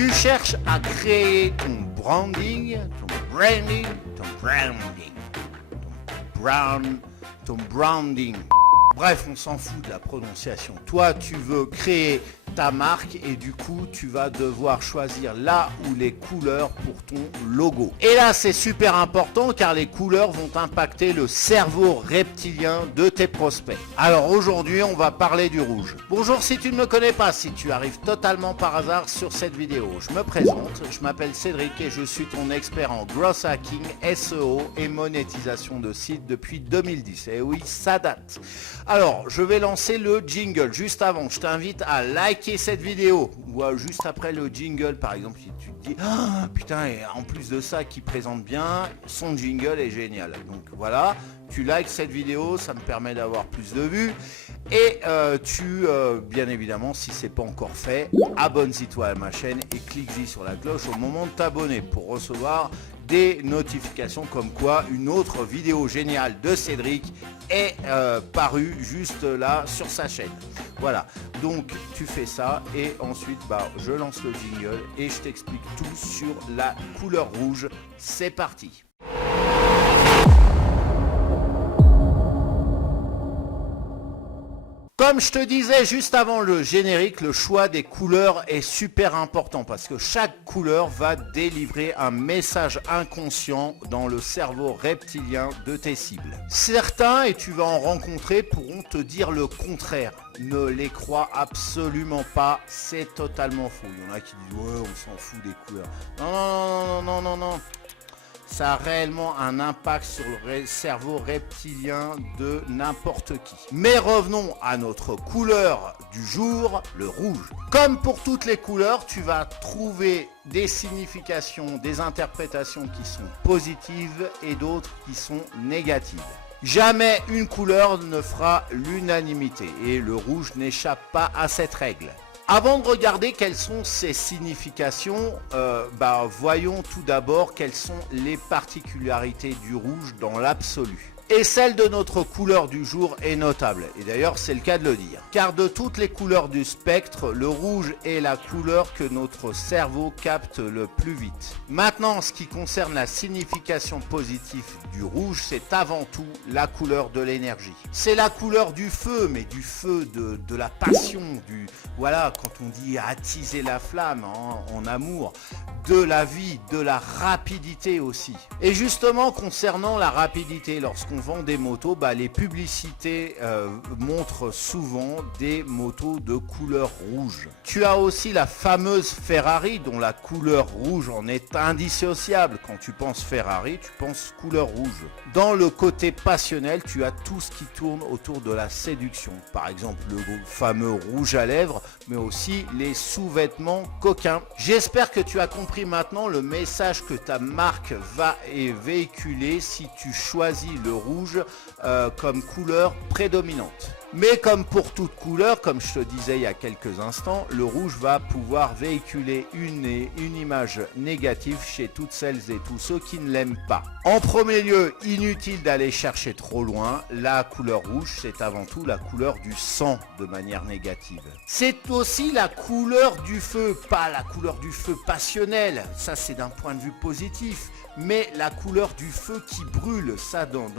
Tu cherches à créer ton branding, ton branding. Bref, on s'en fout de la prononciation. Toi, tu veux créer ta marque et du coup, tu vas devoir choisir là où les couleurs pour ton logo. Et là, c'est super important car les couleurs vont impacter le cerveau reptilien de tes prospects. Alors aujourd'hui, on va parler du rouge. Bonjour, si tu ne me connais pas, si tu arrives totalement par hasard sur cette vidéo, je me présente, je m'appelle Cédric et je suis ton expert en growth hacking, SEO et monétisation de sites depuis 2010. Et oui, ça date. Alors, je vais lancer le jingle. Juste avant, je t'invite à liker cette vidéo. Ou juste après le jingle, par exemple, si tu te dis « Ah, putain, et en plus de ça, qui présente bien, son jingle est génial. » Donc voilà, tu likes cette vidéo, ça me permet d'avoir plus de vues. Et bien évidemment, si ce n'est pas encore fait, abonne-toi à ma chaîne et clique-y sur la cloche au moment de t'abonner pour recevoir des notifications comme quoi une autre vidéo géniale de Cédric est parue juste là sur sa chaîne. Voilà, donc tu fais ça et ensuite je lance le jingle et je t'explique tout sur la couleur rouge. C'est parti. Comme je te disais juste avant le générique, le choix des couleurs est super important parce que chaque couleur va délivrer un message inconscient dans le cerveau reptilien de tes cibles. Certains, et tu vas en rencontrer, pourront te dire le contraire. Ne les crois absolument pas, c'est totalement faux. Il y en a qui disent « ouais, on s'en fout des couleurs ». Non. Ça a réellement un impact sur le cerveau reptilien de n'importe qui. Mais revenons à notre couleur du jour, le rouge. Comme pour toutes les couleurs, tu vas trouver des significations, des interprétations qui sont positives et d'autres qui sont négatives. Jamais une couleur ne fera l'unanimité et le rouge n'échappe pas à cette règle. Avant de regarder quelles sont ces significations, voyons tout d'abord quelles sont les particularités du rouge dans l'absolu. Et celle de notre couleur du jour est notable, et d'ailleurs c'est le cas de le dire. Car de toutes les couleurs du spectre, le rouge est la couleur que notre cerveau capte le plus vite. Maintenant, en ce qui concerne la signification positive du rouge, c'est avant tout la couleur de l'énergie. C'est la couleur du feu, mais du feu de la passion, voilà, quand on dit attiser la flamme en amour, de la vie, de la rapidité aussi. Et justement, concernant la rapidité, lorsqu'on vend des motos, les publicités montrent souvent des motos de couleur rouge. Tu as aussi la fameuse Ferrari dont la couleur rouge en est indissociable. Quand tu penses Ferrari, tu penses couleur rouge. Dans le côté passionnel, tu as tout ce qui tourne autour de la séduction. Par exemple, le fameux rouge à lèvres, mais aussi les sous-vêtements coquins. J'espère que tu as compris maintenant le message que ta marque va véhiculer si tu choisis le rouge comme couleur prédominante. Mais comme pour toute couleur, comme je te disais il y a quelques instants, le rouge va pouvoir véhiculer une image négative chez toutes celles et tous ceux qui ne l'aiment pas. En premier lieu, inutile d'aller chercher trop loin, la couleur rouge c'est avant tout la couleur du sang de manière négative. C'est aussi la couleur du feu, pas la couleur du feu passionnel, ça c'est d'un point de vue positif. Mais la couleur du feu qui brûle, ça d'un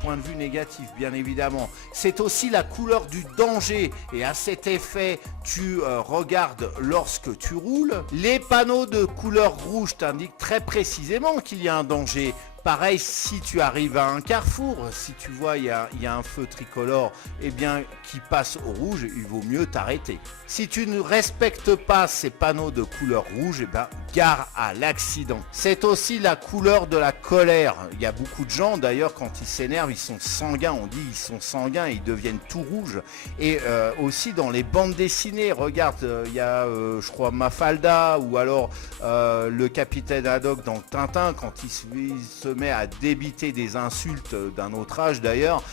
point de vue négatif bien évidemment. C'est aussi la couleur du danger et à cet effet tu regardes lorsque tu roules. Les panneaux de couleur rouge t'indiquent très précisément qu'il y a un danger. Pareil, si tu arrives à un carrefour, si tu vois il y a un feu tricolore qui passe au rouge, il vaut mieux t'arrêter. Si tu ne respectes pas ces panneaux de couleur rouge, gare à l'accident. C'est aussi la couleur de la colère. Il y a beaucoup de gens d'ailleurs quand ils s'énervent, ils sont sanguins. On dit ils sont sanguins, ils deviennent tout rouges. Et aussi dans les bandes dessinées, regarde, il y a je crois Mafalda ou alors le capitaine Haddock dans Tintin quand il se met à débiter des insultes d'un autre âge d'ailleurs,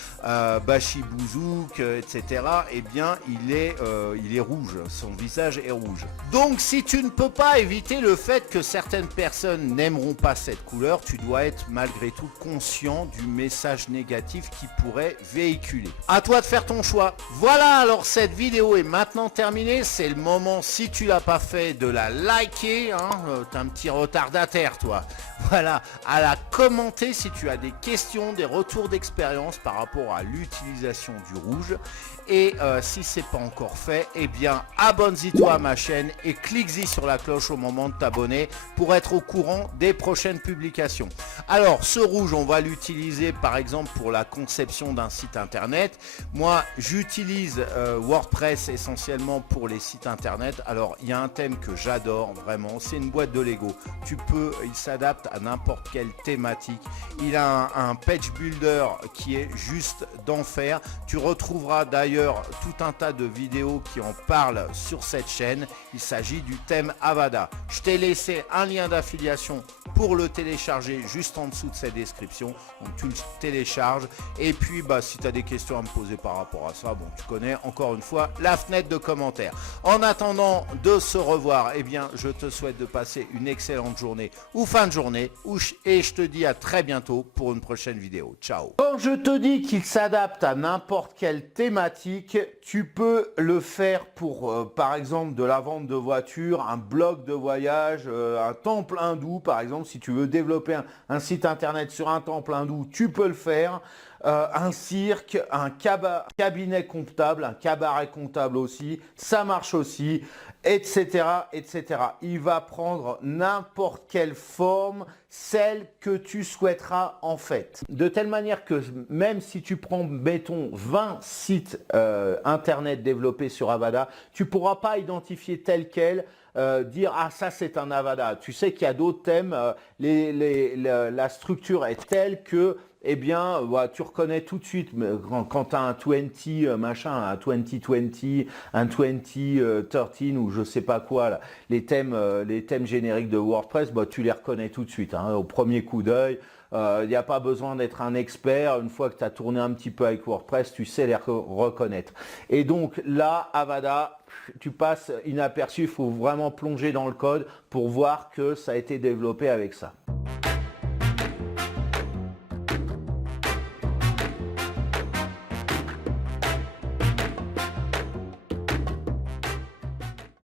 Bachibouzouk, etc. Il est rouge, son visage est rouge. Donc si tu ne peux pas éviter le fait fait que certaines personnes n'aimeront pas cette couleur, tu dois être malgré tout conscient du message négatif qui pourrait véhiculer. À toi de faire ton choix. Voilà, alors cette vidéo est maintenant terminée. C'est le moment, si tu l'as pas fait, de la liker. T'as un petit retardataire, toi. Voilà, à la commenter si tu as des questions, des retours d'expérience par rapport à l'utilisation du rouge. Et si c'est pas encore fait, eh bien abonne-toi à ma chaîne et clique-y sur la cloche au moment de t'abonner pour être au courant des prochaines publications. Alors ce rouge, on va l'utiliser par exemple pour la conception d'un site internet. Moi j'utilise WordPress essentiellement pour les sites internet. Alors il y a un thème que j'adore vraiment, c'est une boîte de Lego. Il s'adapte à n'importe quelle thématique. Il a un page builder qui est juste d'enfer. Tu retrouveras d'ailleurs tout un tas de vidéos qui en parlent sur cette chaîne. Il s'agit du thème Avada. Je t'ai laissé un lien d'affiliation pour le télécharger juste en dessous de cette description. Donc tu le télécharges et puis si tu as des questions à me poser par rapport à ça, tu connais encore une fois la fenêtre de commentaires. En attendant de se revoir, eh bien je te souhaite de passer une excellente journée ou fin de journée et je te dis à très bientôt pour une prochaine vidéo. Ciao. Quand je te dis qu'il s'adapte à n'importe quelle thématique, tu peux le faire pour par exemple de la vente de voitures, un blog de voyage, un temple hindou par exemple. Si tu veux développer un site internet sur un temple hindou, tu peux le faire. Un cirque, un cabinet comptable, un cabaret comptable aussi, ça marche aussi, etc., etc. Il va prendre n'importe quelle forme, celle que tu souhaiteras en fait. De telle manière que même si tu prends, mettons, 20 sites internet développés sur Avada, tu ne pourras pas identifier tel quel, dire ah ça c'est un Avada. Tu sais qu'il y a d'autres thèmes, la structure est telle que tu reconnais tout de suite quand tu as un 20 machin, un 2020, un 2013 ou je sais pas quoi, là, les thèmes génériques de WordPress, tu les reconnais tout de suite, au premier coup d'œil. Il n'y a pas besoin d'être un expert. Une fois que tu as tourné un petit peu avec WordPress, tu sais les reconnaître. Et donc là, Avada, tu passes inaperçu. Il faut vraiment plonger dans le code pour voir que ça a été développé avec ça.